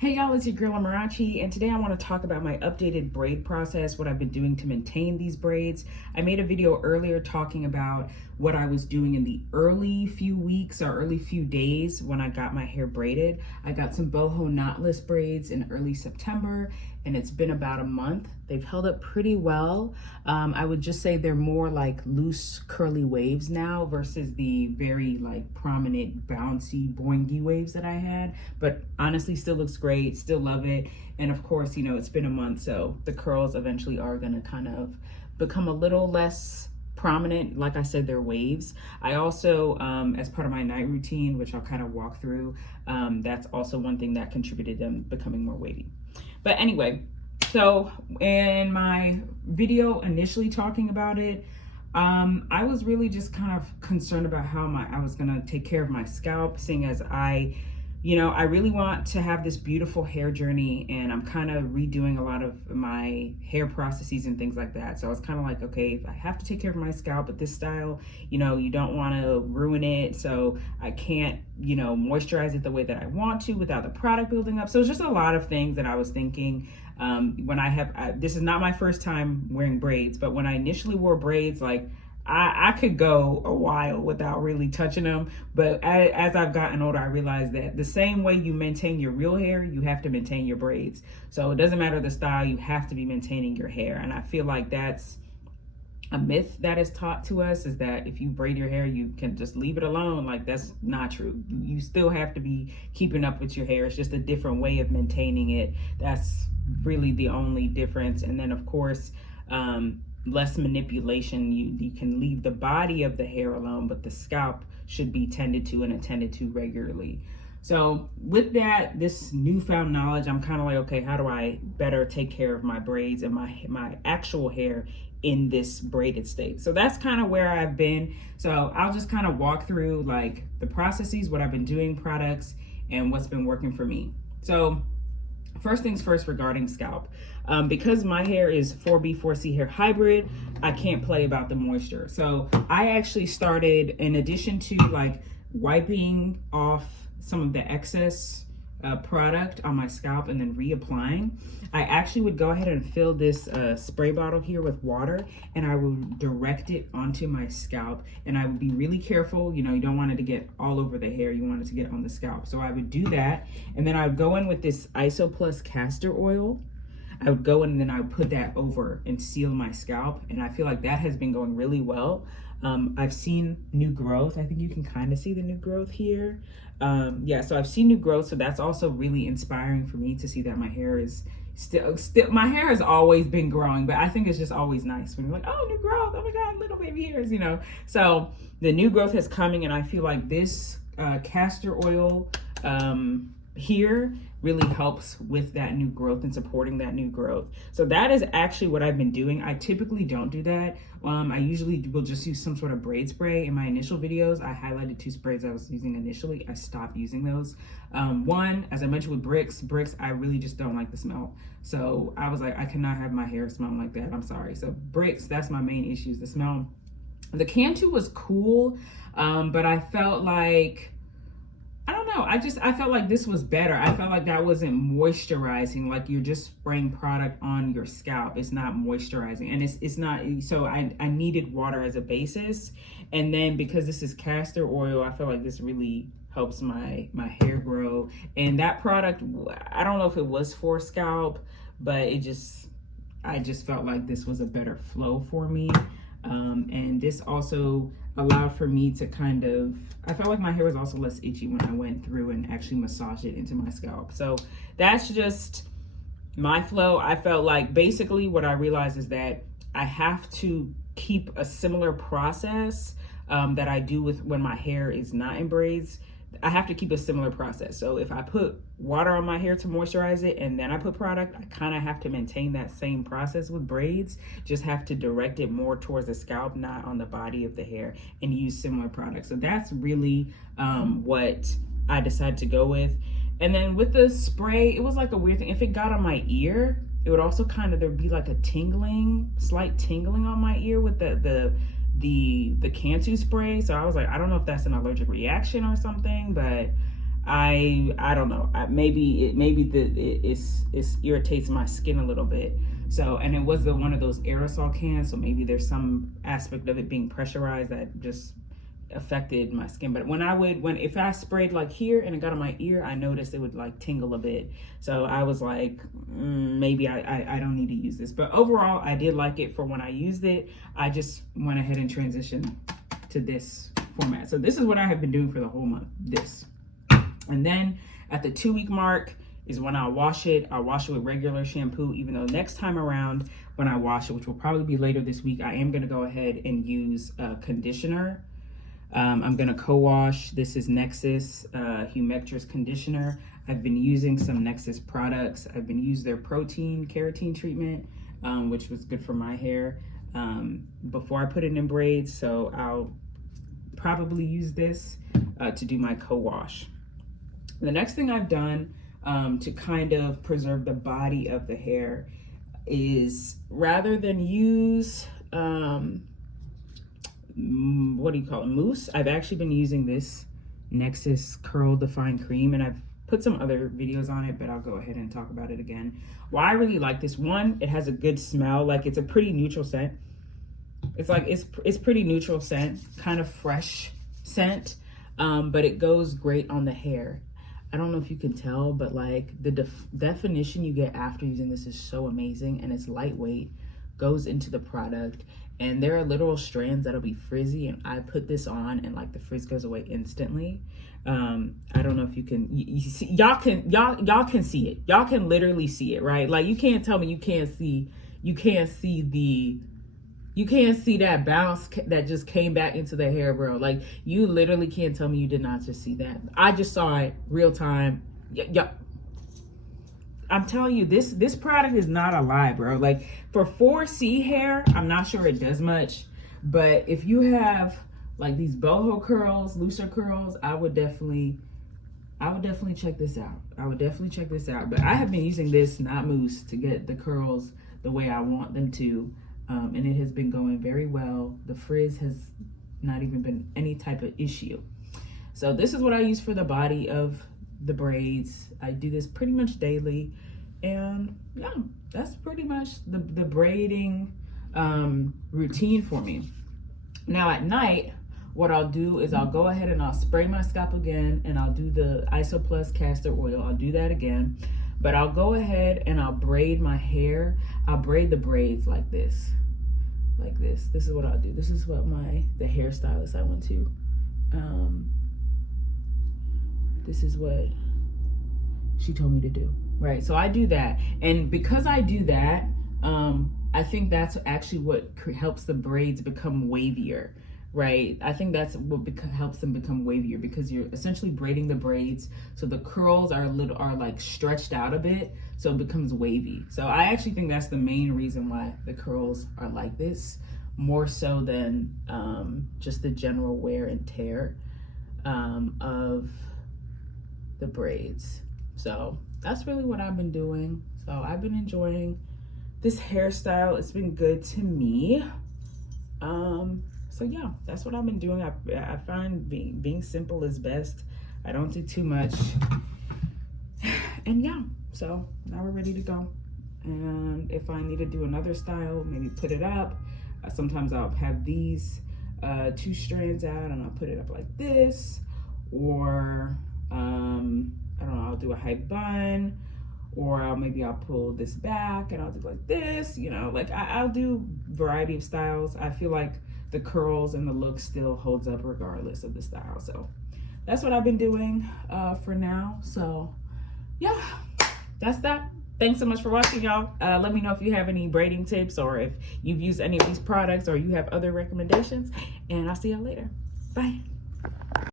Hey y'all, it's your girl Amarachi, and today I want to talk about my updated braid process, what I've been doing to maintain these braids. I made a video earlier talking about what I was doing in the early few weeks or early few days when I got my hair braided. I got some boho knotless braids in early September, and it's been about a month. They've held up pretty well. I would just say they're more like loose curly waves now versus the very like prominent bouncy boingy waves that I had, but honestly still looks great, still love it. And of course, you know, it's been a month, so the curls eventually are gonna kind of become a little less prominent. Like I said, they're waves. I also, as part of my night routine, which I'll kind of walk through, that's also one thing that contributed to them becoming more wavy. But anyway, so in my video initially talking about it, I was really just kind of concerned about how I was gonna take care of my scalp, seeing as I really want to have this beautiful hair journey, and I'm kind of redoing a lot of my hair processes and things like that. So I was kind of like, okay, if I have to take care of my scalp at this style, you don't want to ruin it. So I can't, moisturize it the way that I want to without the product building up. So it's just a lot of things that I was thinking when this is not my first time wearing braids, but when I initially wore braids, like, I could go a while without really touching them, but as I've gotten older, I realized that the same way you maintain your real hair, you have to maintain your braids. So it doesn't matter the style, you have to be maintaining your hair. And I feel like that's a myth that is taught to us, is that if you braid your hair, you can just leave it alone. Like, that's not true. You still have to be keeping up with your hair. It's just a different way of maintaining it. That's really the only difference. And then of course, less manipulation. You can leave the body of the hair alone, but the scalp should be tended to and attended to regularly. So with that, this newfound knowledge, I'm kind of like, okay, how do I better take care of my braids and my actual hair in this braided state? So that's kind of where I've been. So I'll just kind of walk through like the processes, what I've been doing, products, and what's been working for me. So first things first regarding scalp. Because my hair is 4B, 4C hair hybrid, I can't play about the moisture. So I actually started, in addition to like wiping off some of the excess product on my scalp and then reapplying, I actually would go ahead and fill this spray bottle here with water, and I would direct it onto my scalp, and I would be really careful. You don't want it to get all over the hair, you want it to get on the scalp. So I would do that, and then I would go in with this Iso Plus castor oil. I would go in and then I would put that over and seal my scalp, and I feel like that has been going really well. I've seen new growth. I think you can kind of see the new growth here. So I've seen new growth, so that's also really inspiring for me to see that my hair is still my hair has always been growing, but I think it's just always nice when you're like, oh, new growth, oh my god, little baby hairs, so the new growth is coming, and I feel like this castor oil here really helps with that new growth and supporting that new growth. So that is actually what I've been doing. I typically don't do that. I usually will just use some sort of braid spray. In my initial videos, I highlighted 2 sprays I was using initially. I stopped using those. One, as I mentioned with bricks, I really just don't like the smell. So I was like, I cannot have my hair smelling like that. I'm sorry. So bricks, that's my main issue, is the smell. The Cantu was cool, but I felt like, I don't know, I felt like this was better. I felt like that wasn't moisturizing, like you're just spraying product on your scalp. It's not moisturizing, and it's not, so I needed water as a basis. And then because this is castor oil, I feel like this really helps my hair grow. And that product, I don't know if it was for scalp, but I just felt like this was a better flow for me. And this also allowed for me to I felt like my hair was also less itchy when I went through and actually massaged it into my scalp. So that's just my flow. I felt like basically what I realized is that I have to keep a similar process that I do with when my hair is not in braids. I have to keep a similar process. So if I put water on my hair to moisturize it and then I put product, I kind of have to maintain that same process with braids, just have to direct it more towards the scalp, not on the body of the hair, and use similar products. So that's really what I decided to go with. And then with the spray, it was like a weird thing. If it got on my ear, it would also there'd be like a slight tingling on my ear with the Cantu spray. So I was like, I don't know if that's an allergic reaction or something, but I don't know. Maybe it irritates my skin a little bit. So, and it was one of those aerosol cans, so maybe there's some aspect of it being pressurized that just affected my skin. But if I sprayed like here and it got on my ear, I noticed it would like tingle a bit. So I was like, maybe I don't need to use this. But overall, I did like it for when I used it. I just went ahead and transitioned to this format. So this is what I have been doing for the whole month, this. And then at the 2-week mark is when I'll wash it. I'll wash it with regular shampoo, even though next time around when I wash it, which will probably be later this week, I am gonna go ahead and use a conditioner. I'm gonna co-wash. This is Nexus Humectress Conditioner. I've been using some Nexus products. I've been using their protein keratin treatment, which was good for my hair before I put it in braids. So I'll probably use this to do my co-wash. The next thing I've done to kind of preserve the body of the hair is, rather than use what do you call it, mousse, I've actually been using this Nexus Curl Define Cream, and I've put some other videos on it, but I'll go ahead and talk about it again. Why I really like this one, it has a good smell. Like, it's a pretty neutral scent. It's like it's pretty neutral scent, kind of fresh scent, but it goes great on the hair. I don't know if you can tell, but like the definition you get after using this is so amazing, and it's lightweight, goes into the product, and there are literal strands that'll be frizzy, and I put this on and like the frizz goes away instantly. I don't know if you can, you see, y'all can see it. Y'all can literally see it, right? Like, you can't tell me you can't see that bounce that just came back into the hair, bro. Like, you literally can't tell me you did not just see that. I just saw it real time. Yeah. I'm telling you, this product is not a lie, bro. Like, for 4C hair, I'm not sure it does much, but if you have like these boho curls, looser curls, I would definitely check this out. But I have been using this, not mousse, to get the curls the way I want them to. And it has been going very well. The frizz has not even been any type of issue. So this is what I use for the body of the braids. I do this pretty much daily. And yeah, that's pretty much the braiding routine for me. Now at night, what I'll do is I'll go ahead and I'll spray my scalp again, and I'll do the Iso Plus castor oil. I'll do that again. But I'll go ahead and I'll braid my hair. I'll braid the braids like this. Like this. This is what I'll do. This is what the hairstylist I went to. This is what she told me to do. Right. So I do that. And because I do that, I think that's actually what helps the braids become wavier. Right. I think that's what helps them become wavier, because you're essentially braiding the braids so the curls are like stretched out a bit, so it becomes wavy. So I actually think that's the main reason why the curls are like this, more so than just the general wear and tear of the braids. So that's really what I've been doing. So I've been enjoying this hairstyle. It's been good to me. So yeah, that's what I've been doing. I find being simple is best. I don't do too much. And yeah, so now we're ready to go. And if I need to do another style, maybe put it up. Sometimes I'll have these 2 strands out and I'll put it up like this. Or I don't know, I'll do a high bun. Or maybe I'll pull this back and I'll do like this. You know, like I'll do variety of styles. I feel like the curls and the look still holds up regardless of the style. So that's what I've been doing for now. So yeah, that's that. Thanks so much for watching, y'all. Let me know if you have any braiding tips, or if you've used any of these products, or you have other recommendations, and I'll see y'all later. Bye.